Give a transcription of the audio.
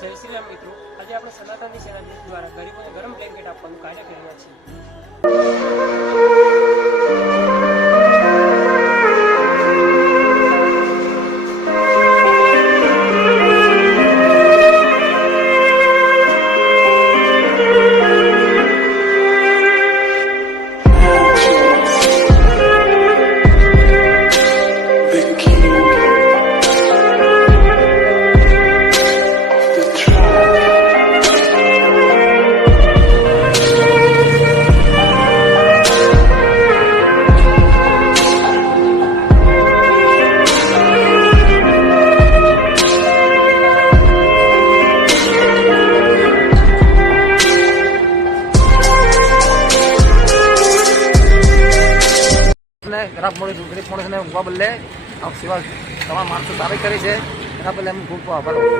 જય શ્રી રામ મિત્રો, આજે આપણે સનાતનની સેના દેશ દ્વારા ગરીબોને ગરમ બ્લેન્કેટ આપવાનું કાર્ય કરી રહ્યા છીએ। ખરાબ ગરીબ માણસને ઊંઘવા બદલે સેવા તમામ માણસો સારી કરી છે એના બદલે એમ ખૂબ આભાર।